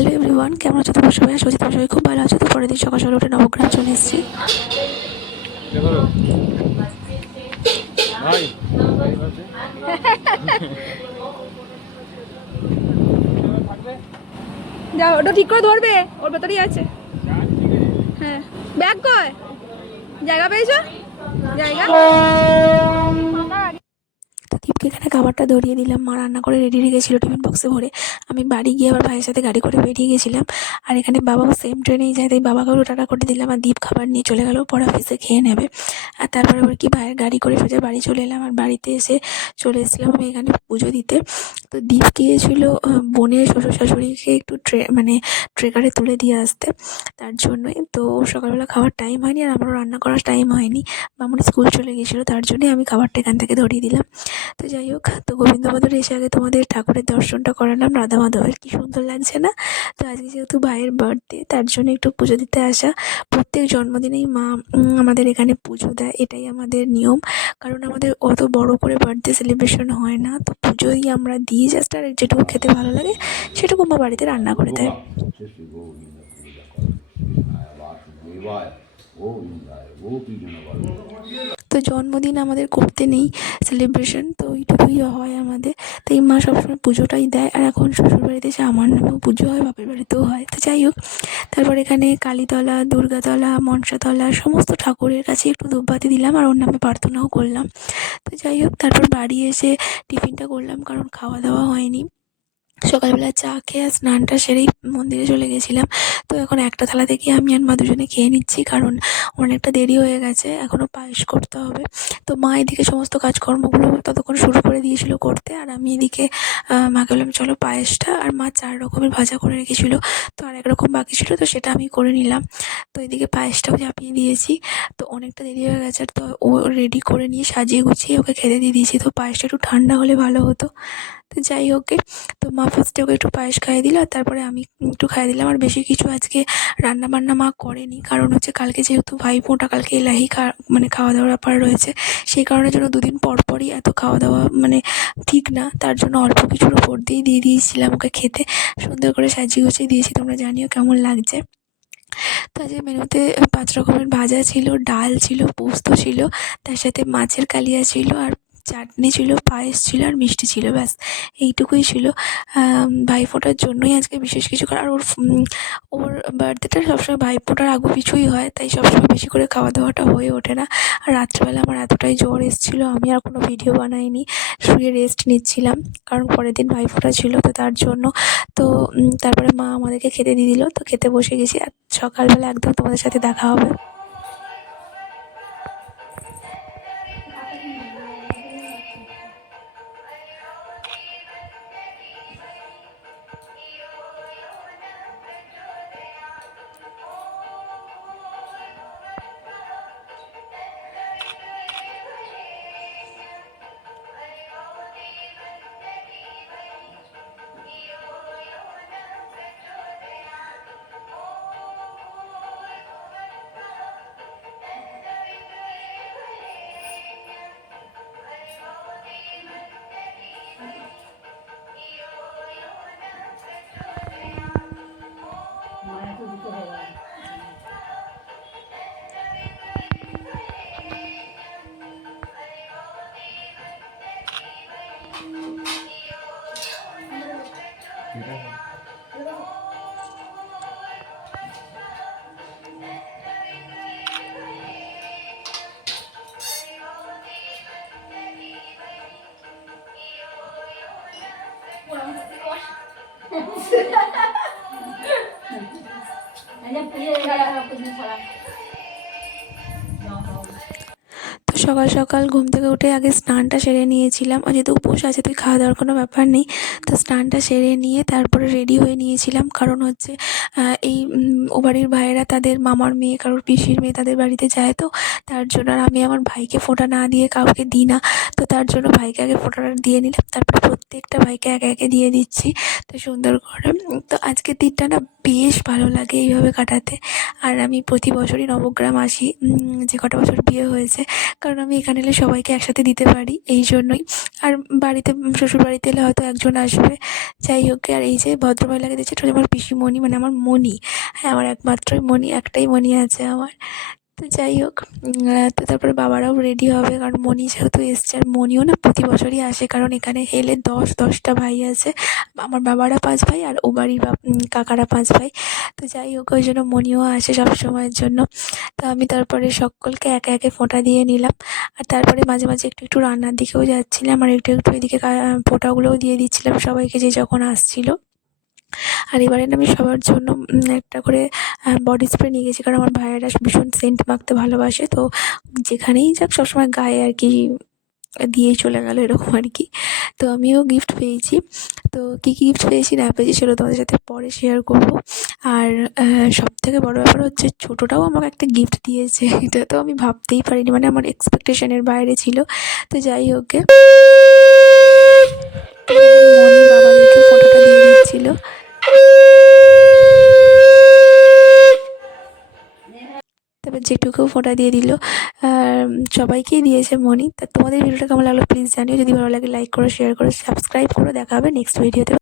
Hello everyone, কেমন আছো তোমরা সবাই? আশা করছি তোমরা সবাই খুব ভালো আছো। তো পরের দিন সকাল সকাল উঠে নবগ্রাম চলে এসেছি। যাও, ওটা ঠিক করে ধরবে, ওর ভেতরেই আছে। হ্যাঁ, ব্যাগ কয় জায়গা পেয়েছো? জায়গা তো দীপকে এখানে খাবারটা ধরিয়ে দিলাম। মা রান্না করে রেডি রেখেছিল টিফিন বক্সে ভরে। আমি বাড়ি গিয়ে আবার ভাইয়ের সাথে গাড়ি করে বেরিয়ে গেছিলাম। আর এখানে বাবাও সেম ট্রেনেই যায়, তাই বাবাকেও টাটা করে দিলাম। আর দীপ খাবার নিয়ে চলে গেল, পরে অফিসে খেয়ে নেবে। আর তারপরে আবার কি ভাইয়ের গাড়ি করে সোজা বাড়ি চলে এলাম। আর বাড়িতে এসে চলে এসেছিলাম আমি এখানে পুজো দিতে। তো দীপ গিয়েছিল বোনের শ্বশুর শাশুড়িকে একটু ট্রেকারে তুলে দিয়ে আসতে, তার জন্যই। তো সকালবেলা খাওয়ার টাইম হয়নি, আর আমারও রান্না করার টাইম হয়নি। মামুনি স্কুল চলে গিয়েছিলো, তার জন্যই আমি খাবারটা এখান থেকে ধরিয়ে দিলাম। তো যাই হোক, তো গোবিন্দবাজারে এসে আগে তোমাদের ঠাকুরের দর্শনটা করালাম, রাধা মাধবের। কি সুন্দর লাগছে না? তো আজকে যেহেতু ভাইয়ের বার্থডে, তার জন্য একটু পুজো দিতে আসা। প্রত্যেক জন্মদিনেই মা আমাদের এখানে পুজো দেয়, এটাই আমাদের নিয়ম। কারণ আমাদের অত বড় করে বার্থডে সেলিব্রেশন হয় না, তো পুজোই আমরা দিই জাস্ট। আর যেটুকু খেতে ভালো লাগে সেটুকু মা বাড়িতে রান্না করে দেয়। শ্রী গোবিন্দ পূজা করো কৃষ্ণায় বাসুদেবায় গোবিন্দায় গোপীজনবল্লভ। তো জন্মদিন আমাদের করতে নেই সেলিব্রেশন, তো ওইটুকুই হয় আমাদের। তো এই মা সবসময় পুজোটাই দেয়। আর এখন শ্বশুরবাড়িতে এসে আমার নামেও পুজো হয়, বাপের বাড়িতেও হয়। তো যাই হোক, তারপর এখানে কালীতলা, দুর্গাতলা, মনসাতলা সমস্ত ঠাকুরের কাছে একটু ধূপবাতি দিলাম, আর ওর নামে প্রার্থনাও করলাম। তো যাই হোক, তারপর বাড়ি এসে টিফিনটা করলাম, কারণ খাওয়া দাওয়া হয়নি। সকালবেলা চা খেয়ে আর স্নানটা সেরেই মন্দিরে চলে গেছিলাম। তো এখন একটা থালা থেকে আমি আর মা দুজনে খেয়ে নিচ্ছি, কারণ অনেকটা দেরি হয়ে গেছে, এখনও পায়েস করতে হবে। তো মা এদিকে সমস্ত কাজকর্মগুলো ততক্ষণ শুরু করে দিয়েছিল করতে, আর আমি এদিকে মাকে বললাম চলো পায়েসটা। আর মা 4 রকমের ভাজা করে রেখেছিল, তো আর 1 রকম বাকি ছিল, তো সেটা আমি করে নিলাম। তো এদিকে পায়েসটাও চাপিয়ে দিয়েছি। তো অনেকটা দেরি হয়ে গেছে, আর তো ও রেডি করে নিয়ে সাজিয়ে গুছিয়ে ওকে খেতে দিয়ে দিয়েছি। তো পায়েসটা একটু ঠান্ডা হলে ভালো হতো। তো যাই হোক, তো মা ফার্স্টে ওকে একটু পায়েস খাইয়ে দিল, আর তারপরে আমি একটু খাইয়ে দিলাম। আর বেশি কিছু আজকে রান্না বান্না মা করেনি, কারণ হচ্ছে কালকে যেহেতু ভাইফোঁটা, কালকে এলাহি মানে খাওয়া দাওয়ার ব্যাপার রয়েছে। সেই কারণের জন্য দুদিন পর পরই এত খাওয়া দাওয়া মানে ঠিক না, তার জন্য অল্প কিছুর ওপর দিয়ে দিয়েছিলাম ওকে খেতে। সুন্দর করে সাজিয়ে গুছিয়ে দিয়েছি, তোমরা জানিও কেমন লাগছে। তো আজকে মেনুতে 5 রকমের ভাজা ছিল, ডাল ছিল, পোস্ত ছিল, তার সাথে মাছের কালিয়া ছিল, আর চাটনি ছিল, পায়েস ছিল, আর মিষ্টি ছিল। ব্যাস এইটুকুই ছিল। ভাইফোঁটার জন্যই আজকে বিশেষ কিছু করা। আর ওর বার্থডেটা সবসময় ভাইফোঁটার আগু পিছুই হয়, তাই সবসময় বেশি করে খাওয়া দাওয়াটা হয়ে ওঠে না। আর রাত্রিবেলা আমার এতটাই জ্বর এসেছিলো, আমি আর কোনো ভিডিও বানাইনি, শুয়ে রেস্ট নিচ্ছিলাম, কারণ পরের দিন ভাইফোঁটা ছিল, তো তার জন্য। তো তারপরে মা আমাদেরকে খেতে দিয়ে দিল, তো খেতে বসে গেছি। আর সকালবেলা একদম তোমাদের সাথে দেখা হবে। তো সকাল সকাল ঘুম থেকে উঠে আগে স্নানটা সেরে নিয়েছিলাম, আর যেহেতু উপোস আছে তুই খাওয়া দাওয়ার কোনো ব্যাপার নেই। তো স্নানটা সেরে নিয়ে তারপরে রেডি হয়ে নিয়েছিলাম, কারণ হচ্ছে এই ও বাড়ির ভাইয়েরা তাদের মামার মেয়ে, কারোর পিসির মেয়ে তাদের বাড়িতে যায়, তো তার জন্য। আর আমি আমার ভাইকে ফোঁটা না দিয়ে কাউকে দিই না, তো তার জন্য ভাইকে আগে ফোঁটাটা দিয়ে নিলাম, তারপরে প্রত্যেকটা ভাইকে একে একে দিয়ে দিচ্ছি। তো সুন্দর করে তো আজকের দিনটা না বেশ ভালো লাগে এইভাবে কাটাতে। আর আমি প্রতি বছরই নবগ্রাম আসি, যে কটা বছর বিয়ে হয়েছে, কারণ আমি এখানে এলে সবাইকে একসাথে দিতে পারি এই জন্যই। আর বাড়িতে শ্বশুর বাড়িতে এলে হয়তো একজন আসবে, যাই হোক। আর এই যে ভদ্রমহিলাকে দেখছি, এটা হচ্ছে আমার পিসিমণি, মানে আমার মণি। হ্যাঁ, আমার একমাত্রই মণি, একটাই মণি আছে আমার। তো যাই হোক, তো তারপরে বাবারাও রেডি হবে, কারণ মণি যেহেতু এসছে। আর মণিও না প্রতি বছরই আসে, কারণ এখানে এলে 10টা ভাই আছে। আমার বাবারা 5 ভাই, আর ও বাড়ির কাকারা 5 ভাই। তো যাই হোক, ওই জন্য মণিও আসে সব সময়ের জন্য। তো আমি তারপরে সকলকে একে একে ফোঁটা দিয়ে নিলাম। আর তারপরে মাঝে মাঝে একটু একটু রান্নার দিকেও যাচ্ছিলাম, আর একটু একটু এদিকে ফোঁটাগুলোও দিয়ে দিচ্ছিলাম সবাইকে, যে যখন আসছিল। আর এবারে না আমি সবার জন্য একটা করে বডি স্প্রে নিয়ে গেছি, কারণ আমার ভাইয়েরা ভীষণ সেন্ট মাখতে ভালোবাসে। তো যেখানেই যাক সবসময় গায়ে আর কি দিয়েই চলে গেল, এরকম আর কি। তো আমিও গিফট পেয়েছি। তো কী কী গিফট পেয়েছি না পেয়েছি সেগুলো তোমাদের সাথে পরে শেয়ার করব। আর সবথেকে বড় ব্যাপার হচ্ছে ছোটোটাও আমাকে একটা গিফট দিয়েছে। এটা তো আমি ভাবতেই পারিনি, মানে আমার এক্সপেকটেশনের বাইরে ছিল। তো যাই হোক গে, মনি বাবাদেরকে ফটোটা দিয়ে দিচ্ছিল। তারপর জেঠুকেও ফোঁটা দিয়ে দিল। সবাইকেই দিয়েছে মনি। তা তোমাদের ভিডিওটা কেমন লাগলো প্লিজ জানিও। যদি ভালো লাগে লাইক করো, শেয়ার করো, সাবস্ক্রাইব করো। দেখা হবে নেক্সট ভিডিওতে।